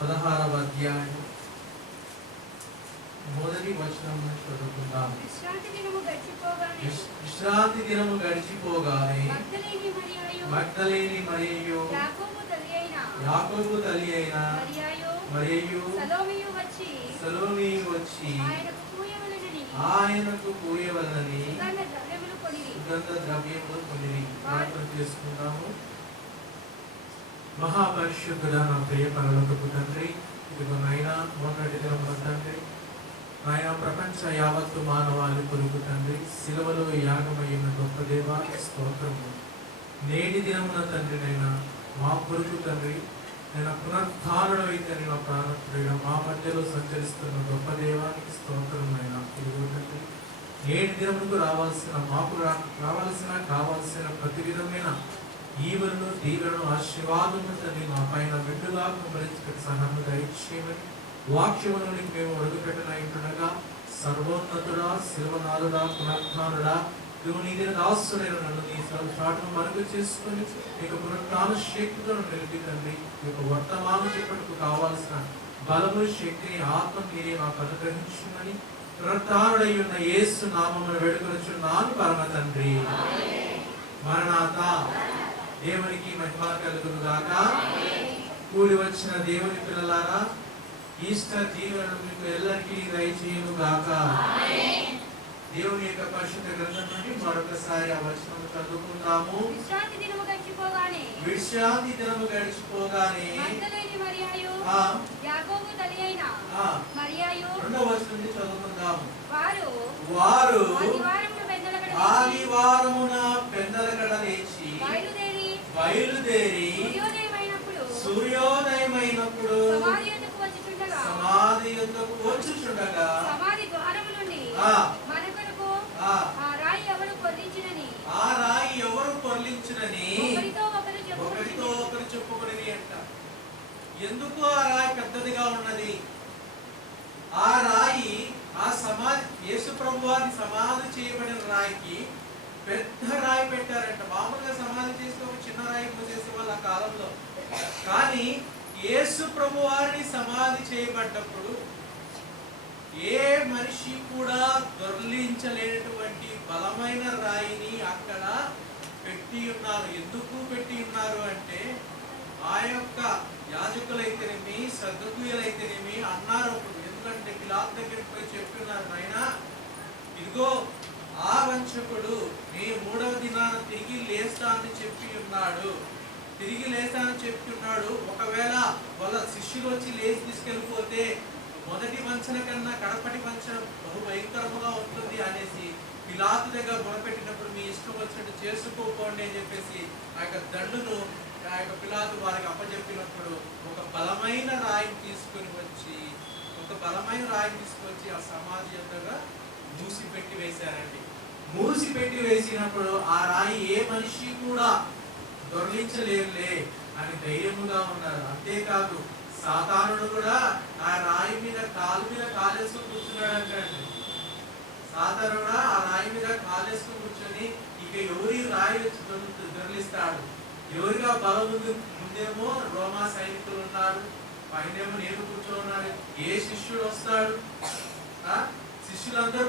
16వ అధ్యాయం మొదటి వచనం చదువుకుందాం. విశ్రాంతి దినము గడిచిపోగానే మగ్దలేని మరియయు యాకోబు తల్లి అయిన మరియయు సలోమియు వచ్చి ఆయనకు పూయవలనని సుగంధ ద్రవ్యములు కొనిరి. ప్రార్థన చేసుకుందాము. మహాపరిశుద్ధుడా నా ప్రియ పరలోకపు తండ్రి, ఇదిగో నాయనా మొన్నటి దినమున తండ్రి నాయనా ప్రపంచ యావత్తు మానవాళి కొరకు తండ్రి శిలువలో యాగమయ్యిన గొప్ప దేవా స్తోత్రము. నేటి దినమున తండ్రి నైనా మా కొరకు తండ్రి నేను పునరుద్ధారణమైతే నా ప్రాణప్రియుడ మా మధ్యలో సంచరిస్తున్న గొప్ప దేవానికి స్తోత్రం అయినా. ఇదిగో తండ్రి నేటి దినముకు కావాల్సిన ప్రతి విధమైన ఈవెను దీవెను ఆశీర్వాదము తండ్రి మా పైన మెండుగా కుమరించక సహాయము దయచేయమని వాక్యములోనికి మేము అడుగుపెట్టనగా సర్వోన్నతుడా శిల్వనాథుడా పునరుద్ధానుడా నీ దాసుడైన నన్ను నీ చాటును మరుగు చేసుకుని నీకు పునరుద్ధాన శక్తితో నిలిపి తండ్రి ఈ యొక్క వర్తమానం చెప్పటకు కావాల్సిన బలము శక్తిని ఆత్మ మీరే మాకు అనుగ్రహించుమని పునరుద్ధానుడై ఉన్న యేసు నామమును వేడుకొనుచున్నాను పరమ తండ్రి. మరణాతా. దేవునికి మహిమ కలుగును గాక. కూడి వచ్చిన దేవుని పిల్లలారా ఈస్టర్ దీవెనలు మీకు ఎల్లరికీ దయచేయును గాక. దేవుని యొక్క పరిశుద్ధ గ్రంథం నుండి మరొకసారి ఆ వచనం చదువుకుందాము. విశ్రాంతి దినము గడిచిపోగానే రెండవ వచనం నుండి చదువుకుందాము. వారు ఆదివారమున పెందలకడ లేచి బయలుదేరి సూర్యోదయమైనప్పుడు సమాధి యొద్దకు వచ్చుచుండగా ఆ రాయి ఎవరు పొర్లించునని ఒకరితో ఒకరు చెప్పుకునేది అంట. ఎందుకు ఆ రాయి పెద్దదిగా ఉన్నది? ఆ రాయి ఆ సమాధి యేసు ప్రభువారిని సమాధి చేయబడిన రాయికి పెద్ద రాయి పెట్టారంట. మామూలుగా సమాధి చేస్తే ఒక చిన్న రాయి మూసేసే వాళ్ళు ఆ కాలంలో. కానీ యేసు ప్రభువారిని సమాధి చేయబడ్డప్పుడు ఏ మనిషి కూడా దొర్లించలేనటువంటి బలమైన రాయిని అక్కడ పెట్టి ఉన్నారు. ఎందుకు పెట్టి ఉన్నారు అంటే ఆ యొక్క యాజకులైతేనేమి సద్దూకులైతేనేమి అన్నారు. ఎందుకంటే పిలాతు దగ్గరికి పోయి చెప్తున్నారు, నాయనా ఇదిగో ఆ వంచకుడు నీ 3వ దినాన తిరిగి లేస్తానని చెప్పి ఉన్నాడు. ఒకవేళ వాళ్ళ శిష్యులు వచ్చి లేచి తీసుకెళ్ళిపోతే మొదటి వంచన కన్నా కడపటి వంచన బహు భయంకరముగా ఉంటుంది అనేసి పిలాతు దగ్గర మొదలుపెట్టినప్పుడు మీ ఇష్టం వచ్చినట్టు చేసుకోపోండి అని చెప్పేసి ఆ యొక్క దండును ఆ యొక్క పిలాతు వారికి అప్పచెప్పినప్పుడు ఒక బలమైన రాయిని తీసుకొని వచ్చి ఆ సమాధి యొద్దగా మూసిపెట్టి వేశారండి. మూసిపెట్టి వేసినప్పుడు ఆ రాయి ఏ మనిషి కూడా దొర్లించలేరులే అని ధైర్యముగా ఉన్నారు. అంతేకాదు సాతానుడు కూడా ఆ రాయి మీద కాలేసుకుని కూర్చున్నాడు. సాతానుడు కూడా ఆ రాయి మీద కాలేసుకుని కూర్చొని ఇక ఎవరి రాయి దొర్లిస్తాడు, ఎవరిగా బలం ముందేమో రోమా సైనికులు ఉన్నారు, పైనేమో నేను కూర్చోన్నాడు. ఏ శిష్యుడు వస్తాడు? శిష్యులందరూ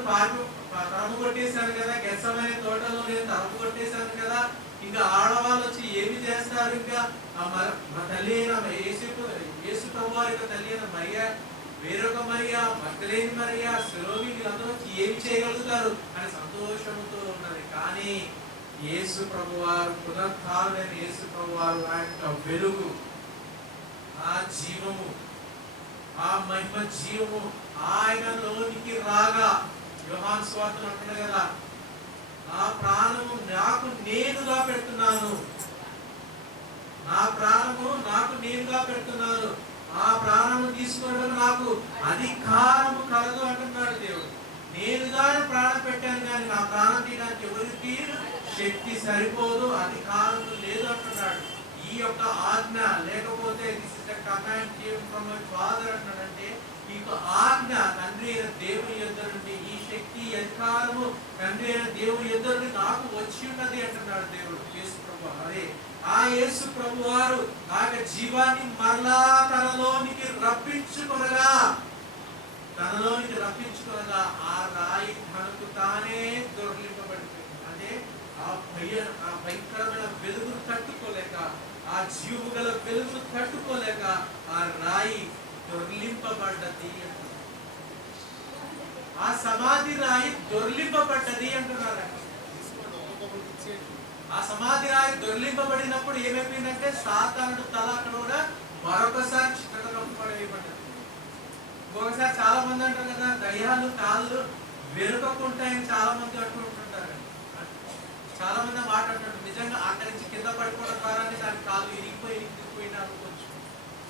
తరము కొట్టేశాను కదా, గెత్సెమనే తోటలో నేను తరము కొట్టేశాను కదా, ఇంకా ఆడవాళ్ళు వచ్చి ఏమి చేస్తారు? ఇంకా మా తల్లి అయిన యేసు ప్రభువారి యొక్క తల్లి అయిన మరియా, వేరొక మరియా, మగ్దలేని మరియా, సలోమి వీళ్ళందరూ వచ్చి ఏమి చేయగలుగుతారు అని సంతోషంతో ఉన్నది. కానీ యేసు ప్రభువారు పునరుద్ధారుడైన యేసు ప్రభువారు ఆ యొక్క వెలుగు, ఆ జీవము, ఆ మహిమ జీవము ఆయనలోనికి రాగా యోహాను సువార్తలో అంటున్నాడు కదా, నా ప్రాణము నాకు నేనుగా పెడుతున్నాను, ఆ ప్రాణము తీసుకోవడం నాకు అధికారము కలదు అంటున్నాడు దేవుడు. నేనుగా ప్రాణం పెట్టాను కానీ నా ప్రాణం తీయడానికి ఎవరికి శక్తి సరిపోదు, అధికారం లేదు అంటున్నాడు. ఈ యొక్క ఆజ్ఞ లేకపోతే this is the command given from my father అంటాడంటే ఈ యొక్క ఆజ్ఞ తండ్రి అయిన దేవుని యొద్ద నుండి, ఈ శక్తి అధికారము తండ్రి అయిన దేవుని యొద్ద నుండి నాకు వచ్చి ఉన్నది అంటున్నాడు దేవుడు. యేసు ప్రభు అదే ఆ యేసు ప్రభు వారు ఆ యొక్క జీవాన్ని మరలా తనలో తనలోనికి రప్పించుకొనగా ఆ రాయి తనకు తానే దొర్లింపబడిపోయింది. అంటే ఆ భయంకరమైన వెలుగును తట్టుకోలేక, ఆ జీవు గల వెలుగును తట్టుకోలేక ఆ రాయి దొర్లింపబడ్డది. ఆ సమాధి రాయి దొర్లింపబడ్డది అంటున్నారు. ఆ సమాధి రాయి దొర్లింపబడినప్పుడు ఏమైపోయిందంటే సాతానుడు తల అక్కడ కూడా మరొకసారి చిత్తపడేయబడ్డది. ఒకసారి చాలా మంది అంటారు కదా, దయ్యాలు కాళ్ళు వెనుకుంటాయని చాలా మంది అంటుంటారు. చాలా మంది మాట్లాడుతుంటారు. నిజంగా అక్కడి నుంచి కింద పడిపోవడం ద్వారానే దాని కాళ్ళు ఇరిగిపోయినా అనుకోవచ్చు.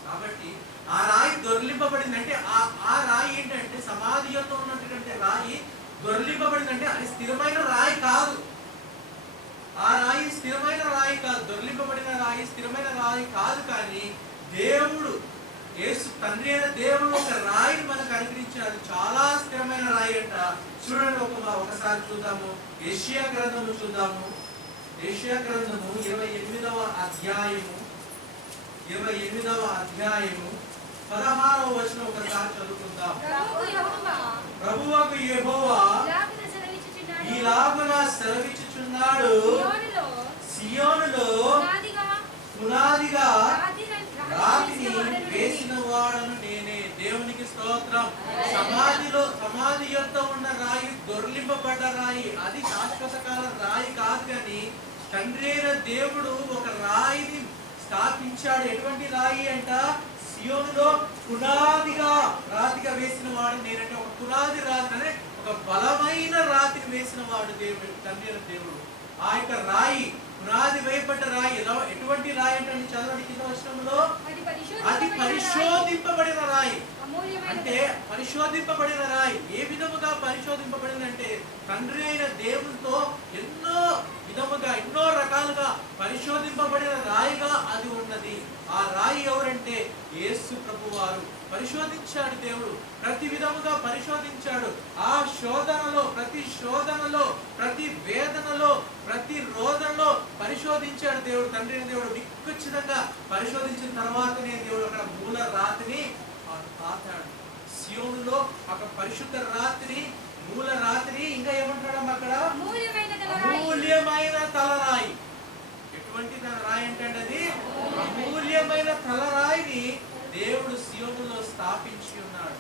కాబట్టి ఆ రాయి దొర్లింపబడింది అంటే ఆ రాయి ఏంటంటే సమాధితో ఉన్నటువంటి రాయి దొర్లింపబడిందంటే అది స్థిరమైన రాయి కాదు. ఆ రాయి స్థిరమైన రాయి కాదు, దొర్లింపబడిన రాయి స్థిరమైన రాయి కాదు. కానీ దేవుడు యేసు తండ్రి అయిన దేవుడు ఒక రాయిని మనకు అనుగ్రహించాడు. చాలా స్థిరమైన రాయి అంట. చూడండి, ఒకసారి చూద్దాము. యెషయా గ్రంథము చూద్దాము. యెషయా గ్రంథము 28వ అధ్యాయము 16వ వచనం ఒకసారి చదువుకుందాం. ప్రభువకు యెహోవా ఇలాగున సెలవిచ్చుచున్నాడు, సియోనులో పునాదిగా రాతిని వేసిన వాడను నేనే. దేవునికి స్తోత్రం. సమాధి యొద్ద ఉన్న రాయి దొర్లింపబడ్డ రాయి, అది శాశ్వత కాల రాయి కాదు. కానీ తండ్రి అయిన దేవుడు ఒక రాయిని స్థాపించాడు. ఎటువంటి రాయి అంట? సియోనులో పునాదిగా రాతిగా వేసిన వాడు నేనంటే. ఒక పునాది రాతి అంటే ఒక బలమైన రాతిని వేసిన వాడు దేవుడు, తండ్రి అయిన దేవుడు. ఆ యొక్క రాయి పునాది వేయబడ్డ రాయి ఎటువంటి రాయి అంటే చదవండి కింద వచనంలో, అది పరిశోధింపబడిన రాయి. అంటే పరిశోధింపబడిన రాయి ఏ విధముగా పరిశోధింపబడిందంటే తండ్రి అయిన దేవునితో ఎన్నో విధముగా ఎన్నో రకాలుగా పరిశోధింపబడిన రాయిగా అది ఉన్నది. ఆ రాయి ఎవరంటే యేసు ప్రభువారు. పరిశోధించాడు దేవుడు, ప్రతి విధముగా పరిశోధించాడు. ఆ శోధనలో ప్రతి వేదనలో ప్రతి రోదనలో పరిశోధించాడు దేవుడు, తండ్రి అయిన దేవుడు. నిక్కచ్చితంగా పరిశోధించిన తర్వాతనే దేవుడు అక్కడ మూల రాతిని పాతాడు. సియోనులో ఒక పరిశుద్ధ రాత్రి, మూల రాత్రి, ఇంకా ఏమంటాడు అక్కడ అమూల్యమైన తలరాయి. ఎటువంటి రాయి అంటే అది అమూల్యమైన తలరాయిని దేవుడు సియోనులో స్థాపించి ఉన్నాడు.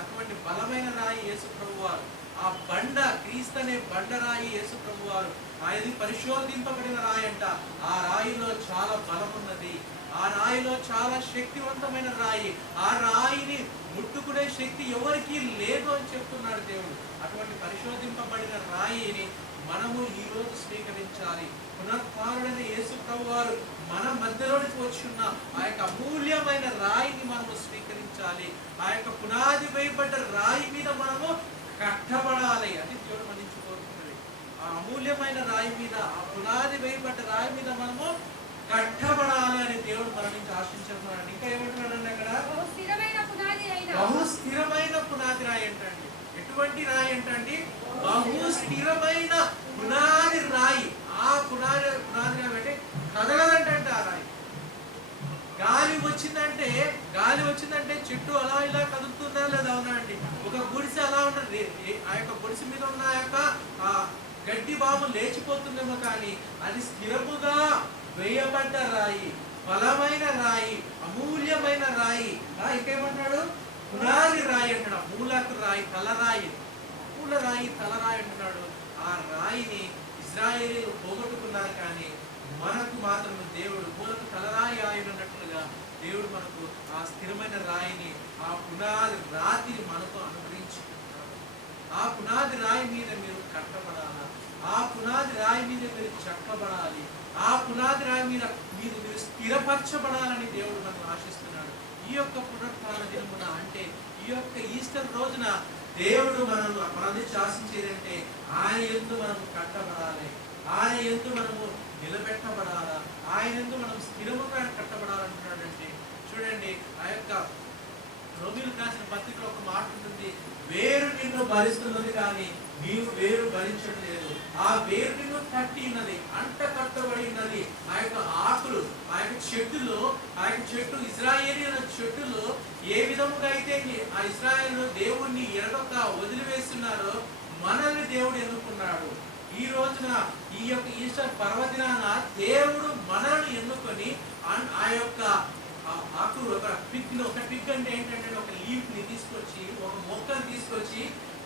అటువంటి బలమైన రాయి యేసు ప్రభువారు. ఆ బండ క్రీస్తు అనే బండరాయి యేసు ప్రభువారు. అది పరిశోధింపబడిన రాయి అంట. ఆ రాయిలో చాలా బలం ఉన్నది. ఆ రాయిలో చాలా శక్తివంతమైన రాయి. ఆ రాయిని ముట్టుకునే శక్తి ఎవరికి లేదు అని చెప్తున్నాడు దేవుడు. అటువంటి పరిశోధింపబడిన రాయిని మనము ఈ రోజు స్వీకరించాలి. పునరుత్థానుడైన యేసు ప్రభువారు మన మధ్యలోనికి వచ్చున్న ఆ యొక్క అమూల్యమైన రాయిని మనము స్వీకరించాలి. ఆ యొక్క పునాది వేయబడ్డ రాయి మీద మనము కట్టబడాలి. అది దేవుడు మన నుంచి కోరుతున్నది. ఆ అమూల్యమైన రాయి మీద, ఆ పునాది వేయబడ్డ రాయి మీద మనము కట్టబడాలి అని దేవుడు మన నుంచి ఆశించున్నాడు. ఇంకా ఏమంటున్నాడండి అక్కడ? బహు స్థిరమైన పునాది రాయి అంటండి. ఎటువంటి రాయి అంటండి? బహు స్థిరమైన పునాది రాయి. ఆ పునాది రాయి అంటే కదలదంటే ఆ రాయి. గాలి వచ్చిందంటే చెట్టు అలా ఇలా కదులుతుందా లేదా? అవునా అండి. ఒక గుడిసె అలా ఉన్నది, ఆ యొక్క గుడిసె మీద ఉన్న ఆ యొక్క గడ్డి బాము లేచిపోతుందేమో, కానీ అది స్థిరముగా వేయబడ్డ రాయి, బలమైన రాయి, అమూల్యమైన రాయి. ఇంకేమంటాడు? పునాది రాయి అంటాడు. మూలకు రాయి, తలరాయి, మూల రాయి, తలరాయి అంటున్నాడు. ఆ రాయిని ఇశ్రాయేలీయులు పోగొట్టుకున్నారు, కానీ మనకు మాత్రం దేవుడు మూలకు తలరాయి ఆయనన్నట్లుగా దేవుడు మనకు ఆ స్థిరమైన రాయిని, ఆ పునాది రాతిని మనతో అనుగ్రహించుకుంటున్నాడు. ఆ పునాది రాయి మీద మీరు కట్టబడాలా? ఆ పునాది రాయి మీద మీరు చెక్కబడాలి. ఆ పునాది రాయి మీద మీరు స్థిరపరచబడాలని దేవుడు మనం ఆశిస్తున్నాడు. ఈ యొక్క పునరుత్థాన దినమున, అంటే ఈ యొక్క ఈస్టర్ రోజున దేవుడు మన నుంచి ఆశించేదంటే ఆయన యందు మనము కట్టబడాలి, ఆయన యందు మనము నిలబెట్టబడాలా, ఆయన యందు మనం స్థిరముగా కట్టబడాలంటున్నాడంటే. చూడండి, ఆ యొక్క రోమిలకు రాసిన పత్రికలో ఒక మాట ఉంటుంది, వేరు నిన్ను భరిస్తున్నది కానీ నీవు వేరు భరించడం లేదు. ఆ వేరు నిన్ను కట్టి ఉన్నది, అంట కట్టబడి ఉన్నది. ఆ యొక్క ఆకులు, ఆ యొక్క చెట్టులో ఆ యొక్క చెట్టు ఇశ్రాయేలీయుల చెట్టులు ఏ విధముగా అయితే ఆ ఇశ్రాయేలు దేవుణ్ణి ఎరగక వదిలివేస్తున్నారో మనల్ని దేవుడు ఎన్నుకున్నాడు. ఈ రోజున ఈ యొక్క ఈస్టర్ పర్వదినాన దేవుడు మనల్ని ఎన్నుకొని ఆ యొక్క ఆకు ఒక పిగ్ అంటే ఏంటంటే ఒక లీఫ్ ని తీసుకొచ్చి ఒక మొక్కను తీసుకొచ్చి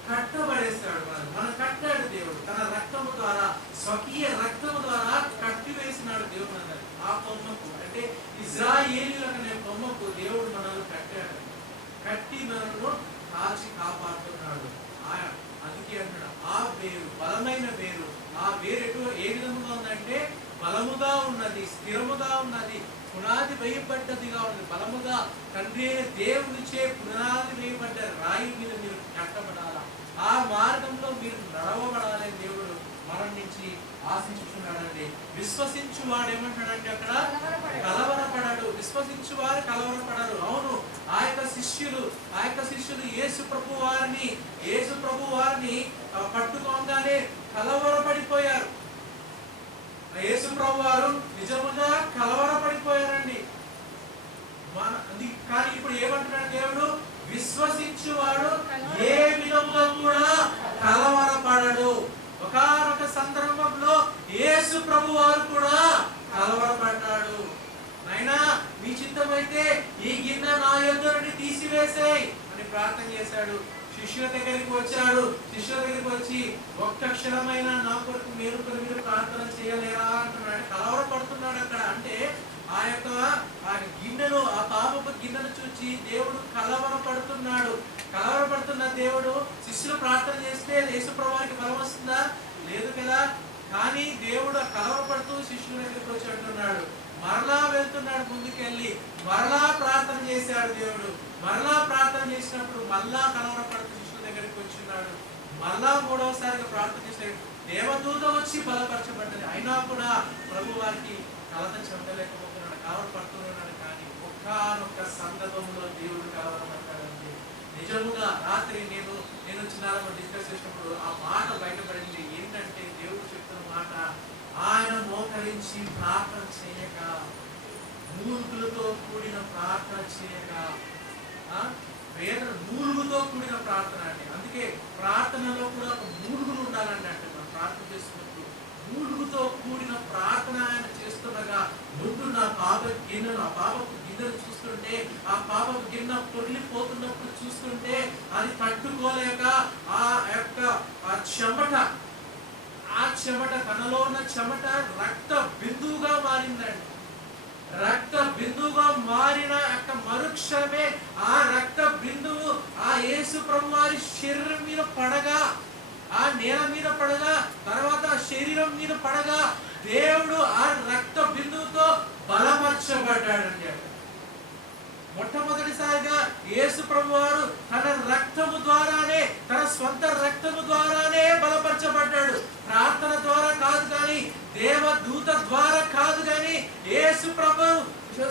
కట్టబడేస్తాడు. మనం కట్టాడు దేవుడు తన రక్తము ద్వారా, స్వకీయ రక్తము ద్వారా కట్టి వేసినాడు దేవుడు అన్నది. ఆ కొమ్మకు అంటే ఇశ్రాయేలీయుల కొమ్మకు దేవుడు మనల్ని కట్టాడు, కట్టి మనల్ని కాచి కాపాడుతున్నాడు. అందుకే అంటాడు ఆ వేరు బలమైన వేరు. ఆ వేరు ఏ విధముగా ఉందంటే బలముగా ఉన్నది, స్థిరముగా ఉన్నది, పునాది వేయబడ్డదిగా ఉంది. బలముగా తండ్రి అయిన దేవునిచే పునాది వేయబడ్డ రాయి మీద మీరు కట్టబడాలా, ఆ మార్గంలో మీరు నడవబడాలని దేవుడు మన నుంచి ఆశించుతున్నాడండి. విశ్వసించు వాడు ఏమంటాడంటే అక్కడ కలవరపడాడు. విశ్వసించు వారు కలవరపడరు. అవును, ఆ యొక్క శిష్యులు యేసు ప్రభు వారిని పట్టుకోగానే కలవరపడిపోయారు. యేసు ప్రభు వారు నిజముగా కలవరపడిపోయారండి. కానీ ఇప్పుడు ఏమంటున్నాడు దేవుడు? విశ్వసించువాడు ఏ విధముగా కూడా కలవరపడడు. ఒకానొక సందర్భంలో యేసు ప్రభు వారు కూడా కలవరపడ్డాడు. నాయనా మీ చిత్తమైతే ఈ గిన్నె నా యొద్ద నుండి తీసివేసేయ్ అని ప్రార్థన చేశాడు. శిష్యుల దగ్గరికి వచ్చి ఒక్క క్షణమైన నా కొరకు మీరు ప్రార్థన చేయలేరా అంటున్నాడు. కలవరపడుతున్నాడు అక్కడ. అంటే ఆ యొక్క గిన్నెను, ఆ పాపపు గిన్నెను చూచి దేవుడు కలవరపడుతున్న దేవుడు శిష్యులు ప్రార్థన చేస్తే యేసు ప్రభువారికి బలం వస్తుందా? లేదు కదా. కానీ దేవుడు కలవరపడుతూ శిష్యుల దగ్గరికి వచ్చి అంటున్నాడు. మరలా వెళ్తున్నాడు ముందుకెళ్ళి, మరలా ప్రార్థన చేశాడు దేవుడు. మరలా ప్రార్థన చేసినప్పుడు మరలా కలవరపడుతూ శిష్యుల దగ్గరికి వచ్చిన్నాడు. మరలా మూడవసారిగా ప్రార్థన చేశాడు. దేవదూత వచ్చి బలపరచబడ్డది. అయినా కూడా ప్రభు వారికి కలత చెందలేకపోతున్నాడు, కలవరపడుతున్నాడు. కానీ ఒక్కనొక్క సందర్భంలో దేవుడు కలవరపడ్డాడండి. నిజముగా రాత్రి నేను చిన్నారమ్మ డిస్కస్ చేసినప్పుడు ఆ మాట బయటపడింది. ఏంటంటే దేవుడు చెప్తున్న మాట, ఆయన మోకరించి ప్రార్థన చేయక, మూర్ఖులతో కూడిన ప్రార్థన చేయక, మూలుగుతో కూడిన ప్రార్థన అండి. అందుకే ప్రార్థనలో కూడా ఒక మూలుగులు ఉండాలండి. అంటే మనం ప్రార్థన చేస్తున్నప్పుడు మూలుగుతో కూడిన ప్రార్థన ఆయన చేస్తుండగా ముందు నా పాపపు గిన్నెను చూస్తుంటే, ఆ పాపపు గిన్నె పొర్లిపోతున్నప్పుడు చూస్తుంటే అది తట్టుకోలేక ఆ యొక్క చెమట తనలో ఉన్న చెమట రక్త బిందువుగా మారిందండి. రక్త బిందువుగా మారిన యొక్క మరుక్షణమే ఆ రక్త బిందువు ఆ యేసు ప్రభు వారి శరీరం మీద పడగా, ఆ నేల మీద పడగా, తర్వాత శరీరం మీద పడగా దేవుడు ఆ రక్త బిందువుతో బలపరచబడ్డాడండి. మొట్టమొదటిసారిగా యేసు ప్రభు వారు తన రక్తము ద్వారానే, తన స్వంత రక్తము ద్వారానే బలపరచబడ్డాడు. ప్రార్థన ద్వారా కాదు కానీ, దేవదూత ద్వారా కాదు కానీ, యేసు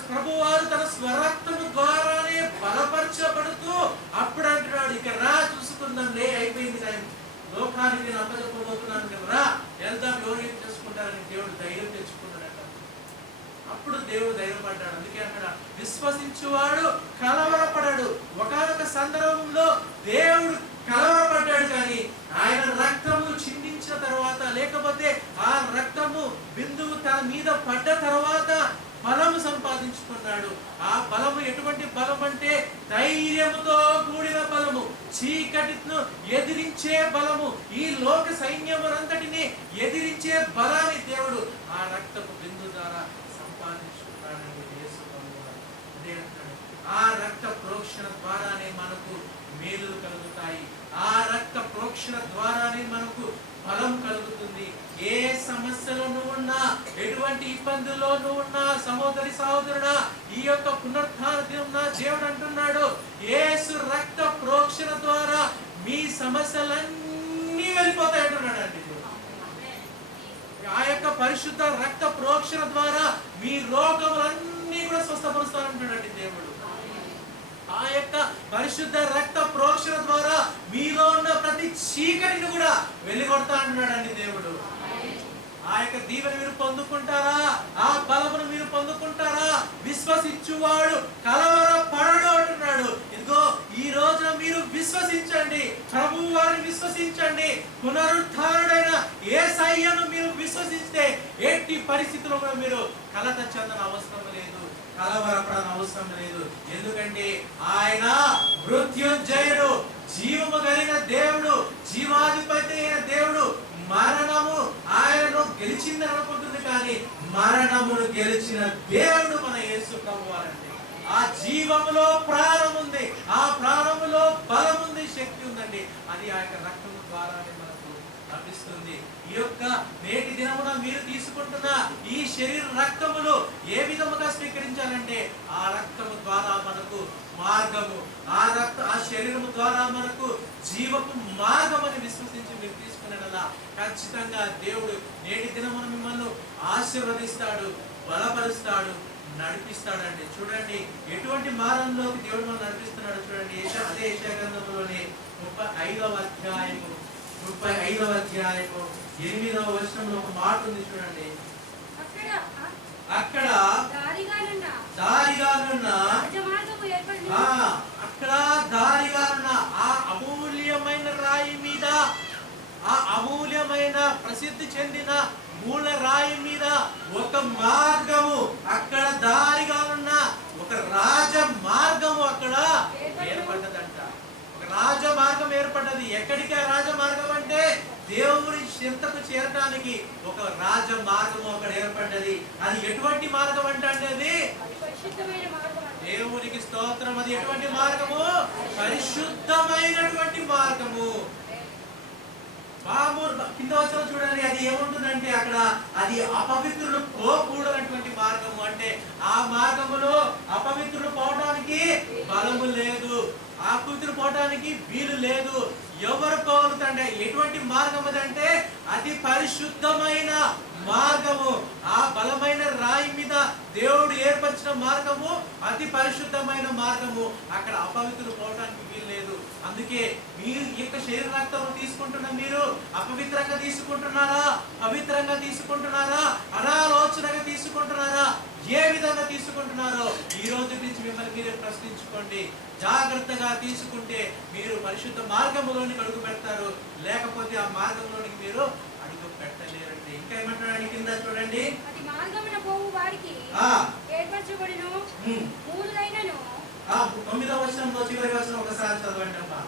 ప్రభు వారు తన స్వరక్తము ద్వారానే బలపరచబడుతూ అప్పుడు అంటున్నాడు, ఇక రా చూసుకుందాం, అయిపోయింది టైం, లోకానికి నేను అప్పచెప్పబోతున్నాను కదా, రా వెళ్దాం, ఎవరు ఏం చేసుకుంటారని దేవుడు ధైర్యం తెచ్చుకున్నాడు. అప్పుడు దేవుడు ధైర్యపడ్డాడు. అందుకే అక్కడ విశ్వసించువాడు కలవరపడాడు. ఒకనొక సందర్భంలో దేవుడు కలవరపడ్డాడు. కానీ ఆయన రక్తము చిందించిన తర్వాత, లేకపోతే ఆ రక్తము బిందువు తన మీద పడ్డ తర్వాత బలము సంపాదించుకున్నాడు. ఆ బలము ఎటువంటి బలం అంటే ధైర్యముతో కూడిన బలము, చీకటిను ఎదిరించే బలము, ఈ లోక సైన్యమునంతటిని ఎదిరించే బలాన్ని దేవుడు ఆ రక్తపు బిందు ద్వారా సంపాదించుకున్నాడండి. యేసు ప్రభువు అదే అంటాడు, ఆ రక్త ప్రోక్షణ ద్వారానే మనకు మేలులు కలుగుతాయి. ఆ రక్త ప్రోక్షణ ద్వారానే మనకు బలం కలుగుతుంది. ఏ సమస్యలో నువ్వు ఉన్నా, ఎటువంటి ఇబ్బందుల్లో నువ్వు ఉన్నా, సహోదరుడా, ఈ యొక్క పునరుత్థాన దేవుడు అంటున్నాడు, యేసు రక్త ప్రోక్షణ ద్వారా మీ సమస్యలన్నీ వెళ్ళిపోతాయి అంటున్నాడు అండి. ఆ యొక్క పరిశుద్ధ రక్త ప్రోక్షణ ద్వారా మీ రోగములన్నీ కూడా స్వస్థపరుస్తానంటున్నాడండి దేవుడు. ఆ యొక్క పరిశుద్ధ రక్త ప్రోక్షణ ద్వారా మీలో ఉన్న ప్రతి చీకటిని కూడా వెలిగొడతా అంటున్నాడండి దేవుడు. ఆ యొక్క దీవెన మీరు పొందుకుంటారా? ఆ బలమును మీరు పొందుకుంటారా? విశ్వసించు వాడు కలవరపడడు అంటున్నాడు. ఇదిగో ఈ రోజున మీరు విశ్వసించండి, ప్రభు వారిని విశ్వసించండి. పునరుద్ధారుడైన యేసయ్యను మీరు విశ్వసిస్తే ఎట్టి పరిస్థితుల్లో కూడా మీరు కలత చెందన అవసరం లేదు, కలవరపడన అవసరం లేదు. ఎందుకంటే ఆయన మృత్యుంజయుడు, జీవము కలిగిన దేవుడు, జీవాధిపతి అయిన దేవుడు. మరణము ఆయనను గెలిచిందని అనుకుంటుంది, కానీ మరణమును గెలిచిన దేవుడు మన యేసు ప్రభువారండి. ఆ జీవములో ప్రాణం ఉంది, ఆ ప్రాణములో బలం ఉంది, శక్తి ఉందండి. అది ఆ యొక్క రక్తము ద్వారానే మనకు లభిస్తుంది. ఈ యొక్క నేటి దినమున మీరు తీసుకుంటున్న ఈ శరీర రక్తములు ఏ విధముగా స్వీకరించాలంటే ఆ రక్తము ద్వారా మనకు మార్గము, ఆ శరీరము ద్వారా మనకు జీవపు మార్గం అని విశ్వసించి మీరు తీసుకునేలా ఖచ్చితంగా దేవుడు నేటి దినమున మిమ్మల్ని ఆశీర్వదిస్తాడు, బలపరుస్తాడు, నడిపిస్తాడండి. చూడండి ఎటువంటి మార్గంలోకి దేవుడు మనం నడిపిస్తున్నాడు. చూడండి అదే యెషయా గ్రంథంలోనే 35వ అధ్యాయము 8వ వచనంలో ఒక మాట ఉంది. చూడండి అక్కడ దారిగానున్న ఆ అమూల్యమైన రాయి మీద, ఆ అమూల్యమైన ప్రసిద్ధి చెందిన మూల రాయి మీద ఒక మార్గము, అక్కడ దారిగా ఉన్న ఒక రాజ మార్గము అక్కడ ఏర్పడ్డదంట. ఒక రాజ మార్గం ఏర్పడ్డది. ఎక్కడికి ఆ రాజ మార్గం అంటే దేవుని చింతకు చేరటానికి ఒక రాజ మార్గము అక్కడ ఏర్పడ్డది. అది ఎటువంటి మార్గం అంటే అది దేవునికి స్తోత్రం. అది ఎటువంటి మార్గము? పరిశుద్ధమైనటువంటి మార్గము. కింద వచ్చిన చూడండి, అది ఏముంటుందంటే అక్కడ అది అపవిత్రులు పోకూడనటువంటి మార్గము. అంటే ఆ మార్గములో అపవిత్రులు పోవడానికి బలము లేదు, అపవిత్రులు పోవడానికి వీలు లేదు. ఎవరు పోగలుగుతారంటే ఎటువంటి మార్గం అదంటే అది పరిశుద్ధమైన మార్గము. ఆ బలమైన రాయి మీద దేవుడు ఏర్పరిచిన మార్గము అతి పరిశుద్ధమైన మార్గము. అక్కడ అపవిత్రులు పోవడానికి వీలు లేదు. అందుకే మీరు ఈ యొక్క శరీర రక్తం తీసుకుంటున్న మీరు అపవిత్రంగా తీసుకుంటున్నారా, పవిత్రంగా తీసుకుంటున్నారా, అనాలోచనగా తీసుకుంటున్నారా, ఏ విధంగా తీసుకుంటున్నారో ఈ రోజు నుంచి మిమ్మల్ని మీరే ప్రశ్నించుకోండి. జాగ్రత్తగా తీసుకుంటే మీరు పరిశుద్ధ మార్గంలోనికి అడుగు పెడతారు, లేకపోతే ఆ మార్గంలోనికి మీరు అడుగు పెట్టలేరండి. ఇంకా ఏమంటున్నాడు కింద చూడండి, 9వ వచనంలో చివరి వచనం ఒకసారి చదవండి అమ్మా.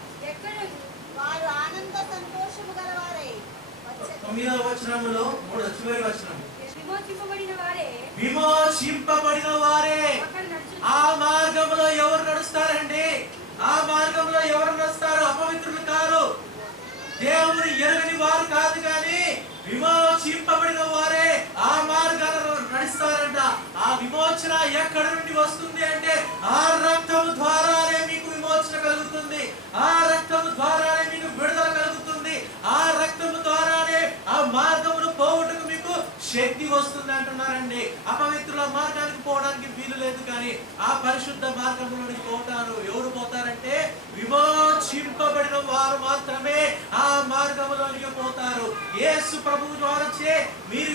9వ వచనంలో చివరి వచనం, విమోచింపబడిన వారే ఆ మార్గంలో ఎవరు నడుస్తారండి? ఆ మార్గంలో ఎవరు నడుస్తారు? అపవిత్రులు కాదు, దేవుని ఎరగని వారు కాదు, కానీ విమోచింపబడిన వారే ఆ మార్గాలను నడుస్తారంట. ఆ విమోచన ఎక్కడి నుండి వస్తుంది అంటే ఆ రక్తము ద్వారానే మీకు విమోచన కలుగుతుంది, ఆ రక్తము ద్వారానే మీకు విడుదల కలుగుతుంది, ఆ రక్తము ద్వారానే ఆ మార్గమును పోవటకు మీకు శక్తి వస్తుంది అంటున్నారండి. అపవిత్రుల మార్గానికి పోవడానికి వీలు లేదు, కానీ ఆ పరిశుద్ధ మార్గంలోనికి పోతారు. ఎవరు పోతారంటే విమోచింపబడిన వారు మాత్రమే ఆ మార్గంలోనికి పోతారు. యేసు ప్రభువు ద్వారా మీరు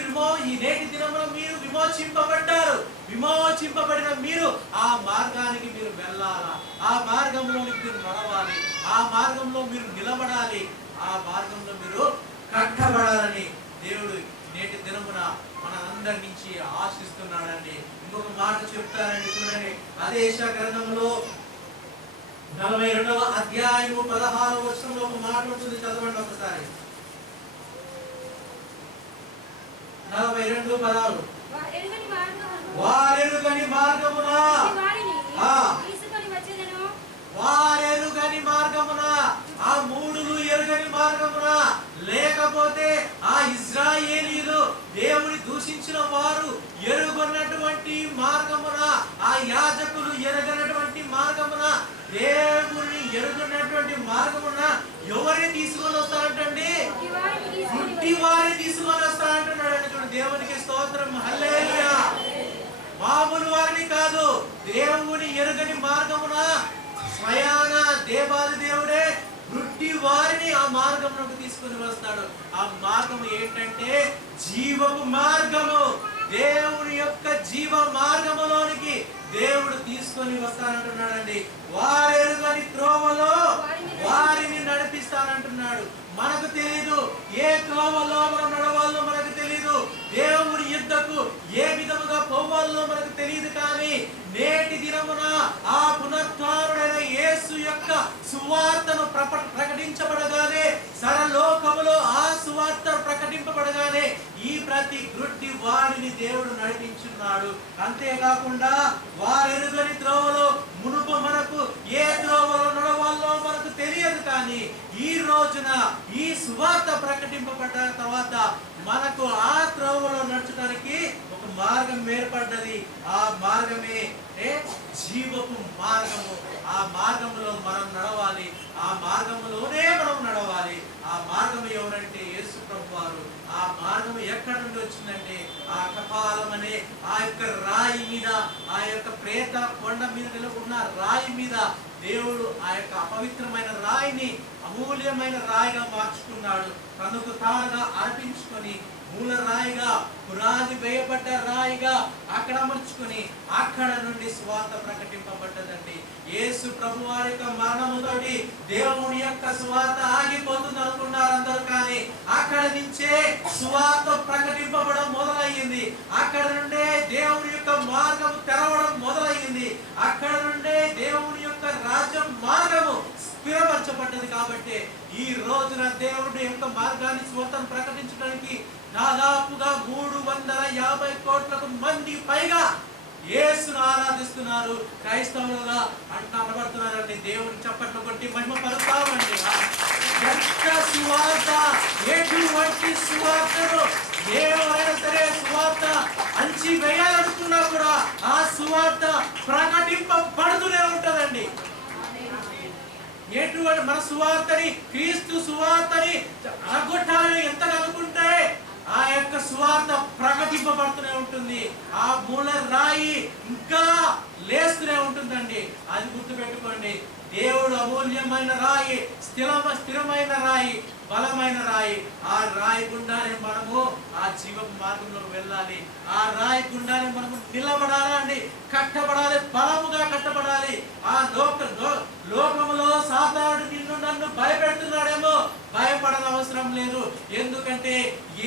ఈ నేటి దినమున మీరు విమోచింపబడ్డారు. విమోచింపబడిన మీరు ఆ మార్గానికి మీరు వెళ్ళాలా, ఆ మార్గంలోనికి మీరు నడవాలి, ఆ మార్గంలో మీరు నిలబడాలి, ఆ మార్గంలో మీరు కట్టబడాలని దేవుడు నేటి దినమున మన అందరి నుంచి ఆశిస్తున్నాడండి. ఇంకొక మాట చెప్తారండి, చూడండి అదే యెషయా గ్రంథంలో 42వ అధ్యాయము 16వ వచనంలో ఒక మాట ఉంటుంది, చదవండి ఒకసారి. 42:16 వారెరుగని మార్గమున వారెరుగని మార్గమున, ఆ మూడులు ఎరుగని మార్గమున, లేకపోతే ఆ ఇశ్రాయేలీయులు దేవుని దూషించిన వారు ఎరుగనటువంటి మార్గమున, ఆ యాజకులు ఎరగనటువంటి మార్గమున, దేవుని ఎరుగనటువంటి మార్గమున ఎవరిని తీసుకొని వస్తారంటండి? గుడ్డి వారిని తీసుకొని వస్తారంటున్నాడు. చూడండి, దేవునికి స్తోత్రం, హల్లెలూయా. మామూలు వారిని కాదు, దేవుని ఎరుగని మార్గమున స్వయాన దేవాది దేవుడే గుడ్డి వారిని ఆ మార్గంలోకి తీసుకుని వస్తాడు. ఆ మార్గము ఏంటంటే జీవపు మార్గము. దేవుని యొక్క జీవ మార్గములోనికి దేవుడు తీసుకొని వస్తానంటున్నాడండి. వారెరుగని త్రోవలో వారిని నడిపిస్తానంటున్నాడు. మనకు తెలియదు ఏ త్రోవలో మనం నడవాలో, మనకు తెలియదు దేవుని యుద్ధకు ఏ విధముగా పోవాలో మనకు తెలియదు. కానీ నేటి దినమున ఆ పునరుత్థానుడైన యేసు యొక్క సువార్తను ప్రకటించబడగానే, సర్వలోకములో ఆ సువార్త ప్రకటింపబడగానే ఈ ప్రతి గ్రుడ్డి వాడిని దేవుడు నడిపించున్నాడు. అంతేకాకుండా వారెరుగని త్రోవలో మునుపు మనకు ఏ త్రోవలో నడవాలో మనకు తెలియదు. కానీ ఈ రోజున ఈ సువార్త ప్రకటింపబడ్డ తర్వాత మనకు ఆ త్రోవలో నడచడానికి ఒక మార్గం ఏర్పడ్డది. ఆ మార్గమే జీవపు మార్గము. ఆ మార్గంలో మనం నడవాలి. ఆ మార్గంలోనే మనం నడవాలి. ఆ మార్గం ఎవరంటే యేసు ప్రభువారు. ఆ మార్గం ఎక్కడి నుండి వచ్చిందంటే ఆ కపాలం అనే ఆ యొక్క రాయి మీద, ఆ యొక్క ప్రేత కొండ మీద ఉన్న రాయి మీద దేవుడు ఆ యొక్క అపవిత్రమైన రాయిని అమూల్యమైన రాయిగా మార్చుకున్నాడు. తనకు తానుగా అర్పించుకొని మూల రాయిగా, పునాది వేయబడ్డ రాయిగా అక్కడ అమర్చుకొని అక్కడ నుండి సువార్త ప్రకటింపబడ్డదండి. యేసు ప్రభు వారి యొక్క మరణముతోటి దేవుని యొక్క సువార్త ఆగిపోతుంది అనుకున్నారు అందరూ. కానీ అక్కడ నుంచే సువార్త ప్రకటింపబడడం మొదలయ్యింది. అక్కడ నుండే దేవుని యొక్క మార్గం తెరవడం మొదలయ్యింది. అక్కడ నుండే దేవుని యొక్క రాజ్యం మార్గము స్థిరపరచబడ్డది. కాబట్టి ఈ రోజున దేవుడి యొక్క మార్గాన్ని సువార్తను ప్రకటించడానికి దాదాపుగా 350 కోట్లకు మంది పైగా యేసును ఆరాధిస్తున్నారు, క్రైస్తవులుగా అనబడుతున్నారండి. దేవుని చప్పట్లు కొట్టి మహిమ పరుస్తామండి. ఎంత సువార్త, ఎటువంటి సువార్తను ఎవరైనా సరే సువార్త అంచి వేయాలనుకున్నా కూడా ఆ సువార్త ప్రకటింపబడుతూనే ఉంటదండి. ఎటువంటి మన సువార్తని, క్రీస్తు సువార్తని అనగొట్టాలని ఎంత అనుకుంటే ఆ యొక్క సువార్త ప్రకటింపబడుతూనే ఉంటుంది. ఆ మూల రాయి ఇంకా లేస్తూనే ఉంటుందండి. అది గుర్తుపెట్టుకోండి. దేవుడు అమూల్యమైన రాయి, స్థిరమైన రాయి, బలమైన రాయి. ఆ రాయి గుండానే మనము ఆ జీవపు మార్గంలోకి వెళ్ళాలి. ఆ రాయి గుండానే మనము నిలబడాలండి, కట్టబడాలి, బలముగా కట్టబడాలి. ఆ లోకములో సాతానుడు నిన్ను నన్ను భయపెడుతున్నాడేమో, భయపడని అవసరం లేదు. ఎందుకంటే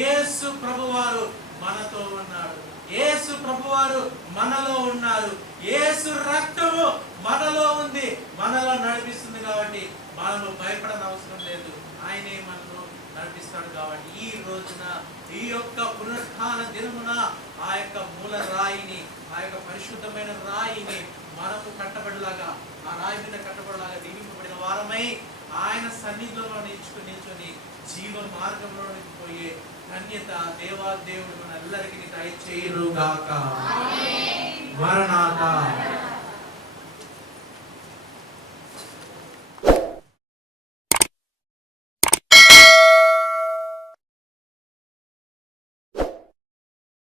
యేసు ప్రభువారు మనతో ఉన్నాడు. యేసు ప్రభువారు మనలో ఉన్నారు. యేసు రక్తము మనలో ఉంది, మనలో నడిపిస్తుంది. కాబట్టి మనము భయపడని అవసరం లేదు. ఆయనే మనను నడిపిస్తాడు. కాబట్టి ఈ రోజున ఈ యొక్క పునరుత్థాన దినమున ఆ యొక్క మూల రాయిని, ఆ యొక్క పరిశుద్ధమైన రాయిని మనము కట్టబడిలాగా, ఆ రాయి మీద కట్టబడిలాగా దీవింపబడిన వారమై ఆయన సన్నిధిలో నిల్చొని జీవ మార్గంలోనికి పోయే ధన్యత దేవాదేవుడు మన అందరికీ దయచేయును గాక. మరణాత.